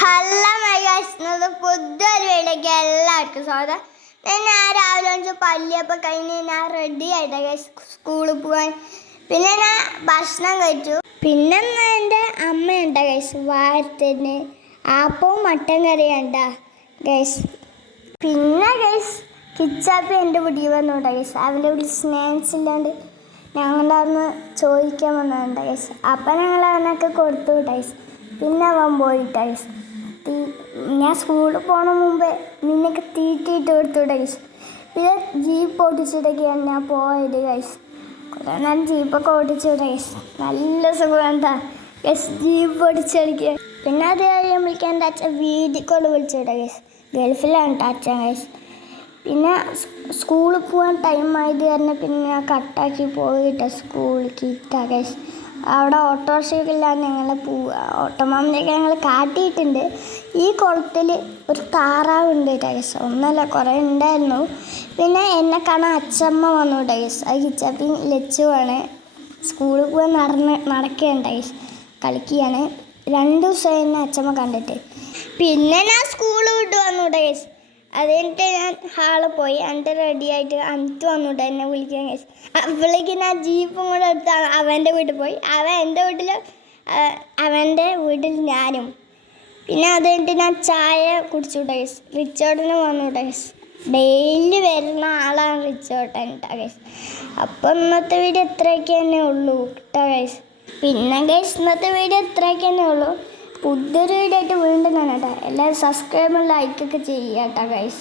Hello മൈഗാസ് പുതിയൊരു വീഡിയോക്ക് എല്ലാവർക്കും സ്വാഗതം. ഞാൻ രാവിലെ വെച്ച് പല്ലിയപ്പോൾ കഴിഞ്ഞ് ഞാൻ റെഡി ആയിട്ടാ ഗൈസ് സ്കൂളിൽ പോകാൻ. പിന്നെ ഞാൻ ഭക്ഷണം കഴിച്ചു. പിന്നെ എൻ്റെ അമ്മയുണ്ട ഗൈസ് വാരത്തിന് ആപ്പവും മട്ടൻ കറിയുണ്ടാ ഗൈസ്. പിന്നെ ഗൈസ് കിച്ചാപ്പി എൻ്റെ വീട്ടിൽ വന്നുണ്ട ഗൈസ്. അവൻ്റെ വീട്ടിൽ സ്നാക്സ് ഇല്ലാണ്ട് ഞങ്ങളന്ന് ചോദിക്കാൻ വന്നതുണ്ട ഗൈസ്. അപ്പം ഞങ്ങൾ അവനൊക്കെ കൊടുത്തു ഗൈസ്. പിന്നെ അവൻ പോയിട്ട് ഗൈസ് ഞാൻ സ്കൂളിൽ പോണ മുമ്പേ നിന്നൊക്കെ തീറ്റിയിട്ട് കൊടുത്തു ഗൈസ്. പിന്നെ ജീപ്പ് ഓടിച്ചിട്ടൊക്കെയാണ് ഞാൻ പോയത് ഗൈസ്. കുറേ നേരം ജീപ്പൊക്കെ ഓടിച്ചു ഗൈസ്. നല്ല സുഖം എന്താ ഗൈസ് ജീപ്പ് ഓടിച്ച് കളിക്കുക. പിന്നെ അത് കഴിയുമ്പോഴേക്കും എൻ്റെ അച്ഛൻ വീഡിയോ കോൾ വിളിച്ചു ഗൈസ്. ഗൾഫിലാണ് അച്ഛൻ ഗൈസ്. പിന്നെ സ്കൂളിൽ പോകാൻ ടൈം ആയത് കാരണം പിന്നെ ഞാൻ കട്ടാക്കി പോയിട്ട് സ്കൂളിലേക്ക് ഇട്ടാ ഗൈസ്. അവിടെ ഓട്ടോറിക്ഷയിലാണ് ഞങ്ങൾ പോവുക. ഓട്ടോമാമിനെയൊക്കെ ഞങ്ങൾ കാട്ടിയിട്ടുണ്ട്. ഈ കുളത്തിൽ ഒരു താറാവുണ്ട് ഗൈസ്. ഒന്നല്ല കുറേ ഉണ്ടായിരുന്നു. പിന്നെ എന്നെ കാണാൻ അച്ഛമ്മ വന്നു ഗൈസ്. അത് കിച്ചാപ്പി ലച്ചുവാണ്. സ്കൂളിൽ പോകാൻ നടക്കുകയാണ് ഗൈസ്. കളിക്കുകയാണ്. 2 ദിവസം എന്നെ അച്ഛമ്മ കണ്ടിട്ട്. പിന്നെ ഞാൻ സ്കൂൾ വിട്ട് വന്നു ഗൈസ്. അത് കഴിഞ്ഞിട്ട് ഞാൻ ഹാളിൽ പോയി. എന്നിട്ട് റെഡി ആയിട്ട് അനിത്ത് വന്നുകൊണ്ട് എന്നെ വിളിക്കാൻ ഗൈസ്. അപ്പോഴേക്ക് ഞാൻ ജീപ്പും കൂടെ എടുത്ത് അവൻ്റെ വീട്ടിൽ പോയി. അവൻ എൻ്റെ വീട്ടിൽ അവൻ്റെ വീട്ടിൽ ഞാനും. പിന്നെ അത് കഴിഞ്ഞിട്ട് ഞാൻ ചായ കുടിച്ചു ഗൈസ്. റിച്ചോർട്ടിന് വന്നു ഗൈസ്. ഡെയിലി വരുന്ന ആളാണ് റിച്ചോർട്ടൻ ഗൈസ്. അപ്പം ഇന്നത്തെ വീഡിയോ ഇത്രയൊക്കെ തന്നെ ഉള്ളൂ കേട്ടോ ഗൈസ്. പിന്നെ ഗൈസ് ഇന്നത്തെ വീഡിയോ ഇത്രയൊക്കെ തന്നെ ഉള്ളൂ. പുതിയൊരു വീഡിയോ ആയിട്ട് വീണ്ടും കാണാം കേട്ടോ. എല്ലാവരും സബ്സ്ക്രൈബും ലൈക്കൊക്കെ ചെയ്യുക കേട്ടോ ഗൈസ്.